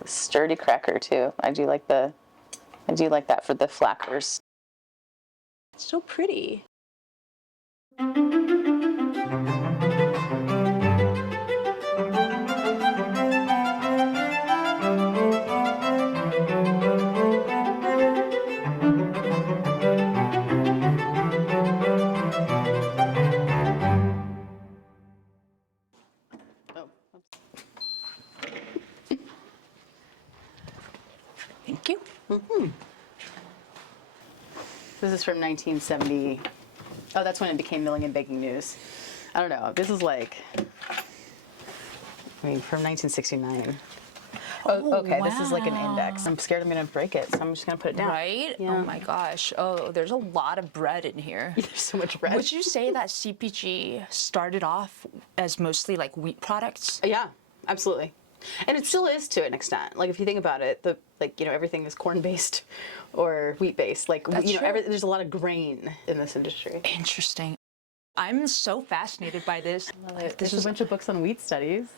It's a sturdy cracker too. I do like that for the flackers. It's so pretty. Thank you. This is from 1970. Oh, that's when it became Milling and Baking News. I don't know. This is like, from 1969. Oh, okay. Wow. This is like an index. I'm scared I'm going to break it, so I'm just going to put it down. Right? Yeah. Oh my gosh. Oh, there's a lot of bread in here. There's so much bread. Would you say that CPG started off as mostly like wheat products? Yeah, absolutely. And it still is to an extent. Like if you think about it, everything is corn-based or wheat-based. Like, there's a lot of grain in this industry. Interesting. I'm so fascinated by this. There's a bunch of books on wheat studies.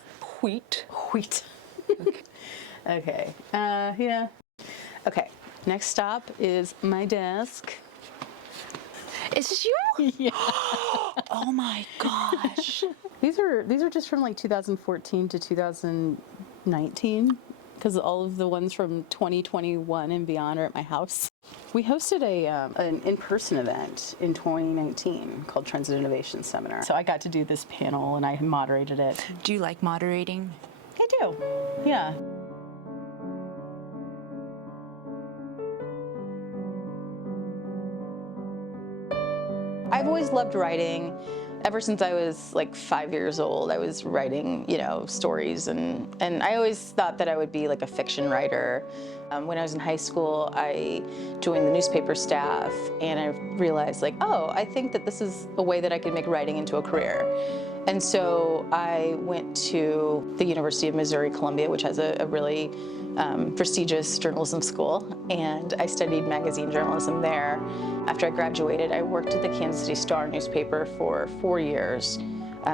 Wheat. Okay. Yeah. Okay. Next stop is my desk. Is this you? Yeah. Oh my gosh. These are just from like 2014 to 2019, because all of the ones from 2021 and beyond are at my house. We hosted an in-person event in 2019 called Transit Innovation Seminar. So I got to do this panel and I moderated it. Do you like moderating? I do. Yeah. I've always loved writing. Ever since I was like 5 years old, I was writing, stories, and I always thought that I would be like a fiction writer. When I was in high school, I joined the newspaper staff, and I realized I think that this is a way that I could make writing into a career. And so I went to the University of Missouri-Columbia, which has a really prestigious journalism school, and I studied magazine journalism there. After I graduated, I worked at the Kansas City Star newspaper for 4 years.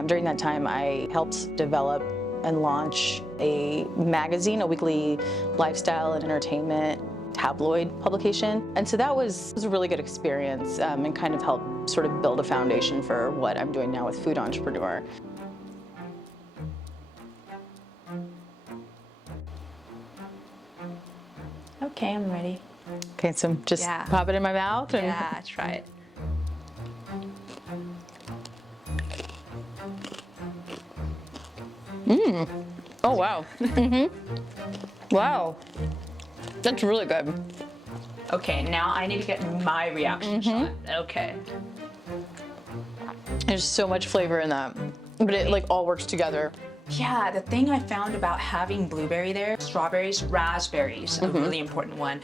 During that time, I helped develop and launch a magazine, a weekly lifestyle and entertainment tabloid publication. And so that was a really good experience, and kind of helped sort of build a foundation for what I'm doing now with Food Entrepreneur. Okay, I'm ready. Okay, so just pop it in my mouth? And yeah, try it. Oh, wow. Wow. That's really good. Okay, now I need to get my reaction shot. Okay. There's so much flavor in that, but it all works together. Yeah, the thing I found about having blueberry there, strawberries, raspberries, a really important one.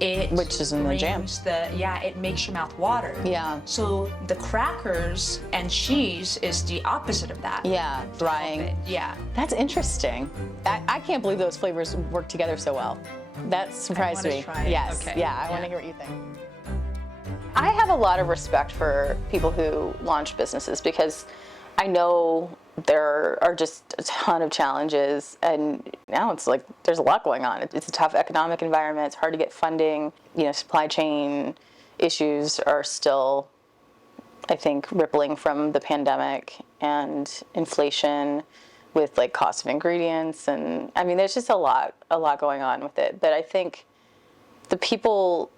Which is in the jam. It makes your mouth water. Yeah. So the crackers and cheese is the opposite of that. Yeah, drying. Yeah. That's interesting. I can't believe those flavors work together so well. That surprised me. Try it. Yes. Okay. Yeah, I want to hear what you think. I have a lot of respect for people who launch businesses, because I know there are just a ton of challenges, and now it's like there's a lot going on. It's a tough economic environment. It's hard to get funding. Supply chain issues are still, I think, rippling from the pandemic, and inflation with cost of ingredients, and I mean there's just a lot going on with it. But I think the people,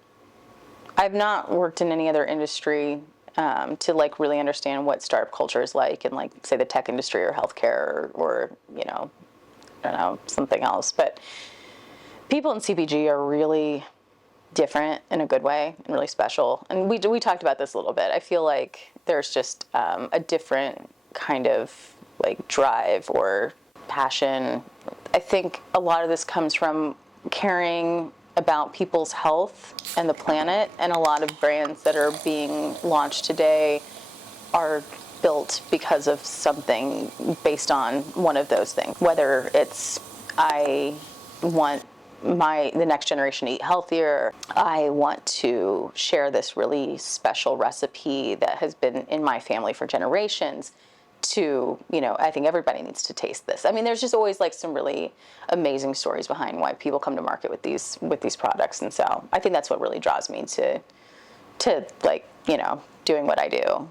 I've not worked in any other industry to really understand what startup culture is like in say the tech industry or healthcare or I don't know, something else. But people in CPG are really different in a good way and really special. And we talked about this a little bit. I feel like there's just a different kind of drive or passion. I think a lot of this comes from caring about people's health and the planet, and a lot of brands that are being launched today are built because of something based on one of those things. Whether it's I want the next generation to eat healthier, I want to share this really special recipe that has been in my family for generations. to, I think everybody needs to taste this. I mean, there's just always like some really amazing stories behind why people come to market with these products, and so I think that's what really draws me to like, doing what I do.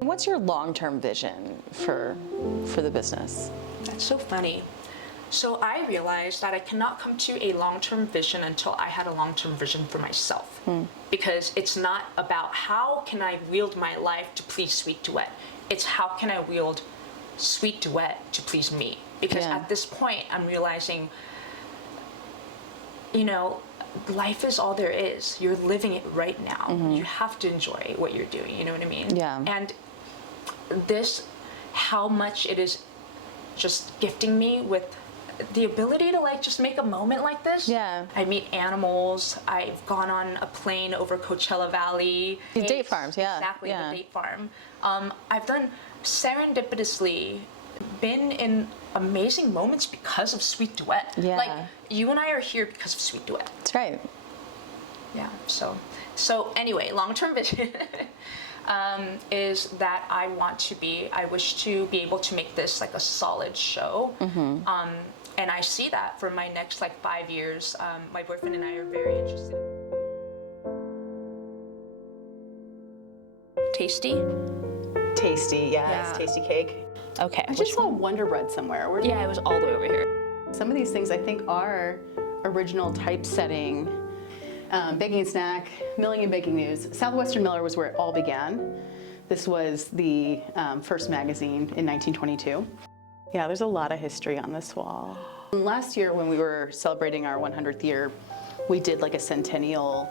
What's your long-term vision for the business? That's so funny. So I realized that I cannot come to a long-term vision until I had a long-term vision for myself. Because it's not about how can I wield my life to please Sweetduet. It's how can I wield Sweetduet to please me. Because at this point, I'm realizing, life is all there is. You're living it right now. You have to enjoy what you're doing, you know what I mean? Yeah. And how much it is just gifting me with the ability to like just make a moment like this. Yeah. I meet animals. I've gone on a plane over Coachella Valley. The date farms, yeah. Exactly, yeah. the date farm. I've done serendipitously been in amazing moments because of Sweetduet. Yeah. Like you and I are here because of Sweetduet. That's right. Yeah. So anyway, long-term vision is that I wish to be able to make this like a solid show. And I see that for my next like 5 years. My boyfriend and I are very interested. Tasty? Tasty, yes. Yeah. Tasty cake. Okay. I just saw Wonder Bread somewhere. Yeah, it was all the way over here. Some of these things I think are original typesetting. Baking and Snack, Milling and Baking News. Southwestern Miller was where it all began. This was the first magazine in 1922. Yeah, there's a lot of history on this wall. Last year when we were celebrating our 100th year, we did like a centennial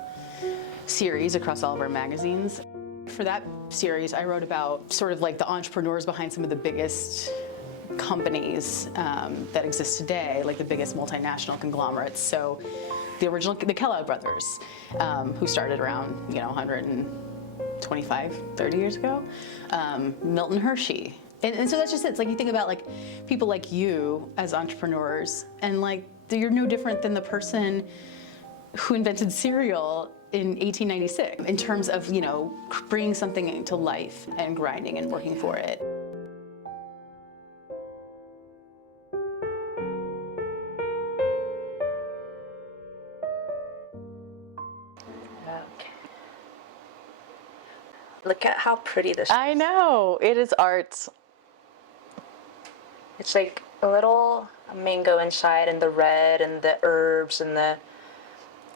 series across all of our magazines. For that series, I wrote about sort of like the entrepreneurs behind some of the biggest companies that exist today, like the biggest multinational conglomerates. So the Kellogg brothers, who started around, 125, 30 years ago. Milton Hershey. And so that's just it. It's like you think about like people like you as entrepreneurs, and like you're no different than the person who invented cereal in 1896 in terms of, bringing something to life and grinding and working for it. Okay. Look at how pretty this is. I know. It is art. It's like a little mango inside, and the red and the herbs and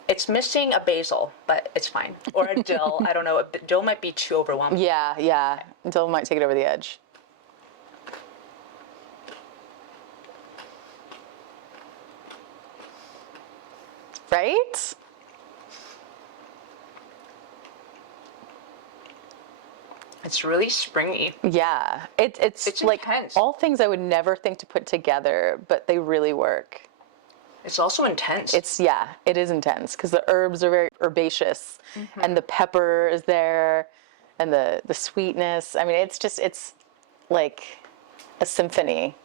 it's missing a basil, but it's fine. Or a dill. I don't know. Dill might be too overwhelming. Yeah. Until it might take it over the edge. Right? It's really springy. Yeah. It's like intense. all things I would never think to put together, but they really work. It's also intense. It is intense because the herbs are very herbaceous, and the pepper is there, and the sweetness. I mean, it's like a symphony.